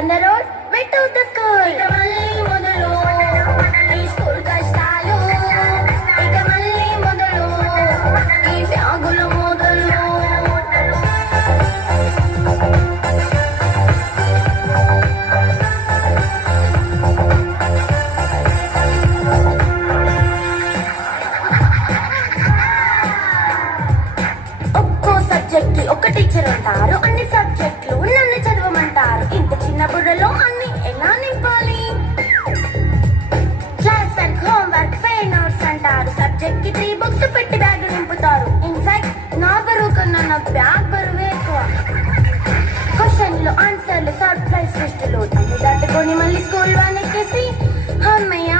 on the road, way to the school. ఇక మళ్ళీ మొదలు ఈ స్కూల్ కష్టాలు, ఇక మళ్ళీ మొదలు ఈ త్యాగుల మొదలు. ఒక్కో సబ్జెక్ట్ ఒక టీచర్ ఉంటారు, అన్ని సబ్జెక్టులు నన్ను చదవమంటారు. ఇంత చిన్న బుర్రలో అన్ని ఎలా నింపాలి? Class work, homework, fail notes అంటారు. సబ్జెక్ట్ కి 3 బుక్స్ పెట్టి బ్యాగ్ నింపుతారు. ఇన్ఫాక్ట్ నా బరువు కన్నా నా బ్యాగ్ బరువే ఎక్కువ. క్వశ్చన్లు, ఆన్సర్లు, సర్ప్రైజ్ టెస్టులు అన్ని దాటుకొని మళ్ళీ స్కూల్ వ్యాన్ ఎక్కేసి అమ్మయ్య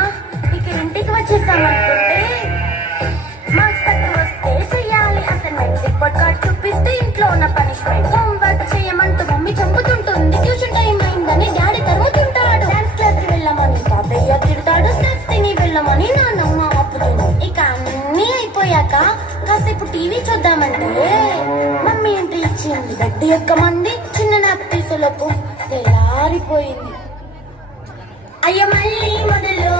ఇక ఇంటికి వచ్చేసామనుకుంటే మార్క్స్ తక్కువ వస్తే చెయ్యాలి అసైన్మెంట్. రిపోర్ట్ కార్డ్ చూపిస్తే ఇంట్లో ఉన్న పనిష్మెంట్. హోంవర్క్ చేయమంటూ మమ్మీ చంపుతుంటుంది. ట్యూషన్ టైం అయిందని డాడీ తరుముతుంటాడు. డాన్స్ క్లాస్ కి వెళ్ళమని తాతయ్య తిడతాడు. స్నాక్స్ తిని వెళ్ళమని నాన్నమ్మ ఆపుతుంది. ఇక అన్నీ అయిపోయాక కాసేపు టీవీ చూద్దామంటే మమ్మీ ఎంట్రీ ఇచ్చింది. గడ్డి యొక్క మంది చిన్న నాప్ తీసేలోపు తెల్లారిపోయింది. అయ్య మళ్ళీ మొదలు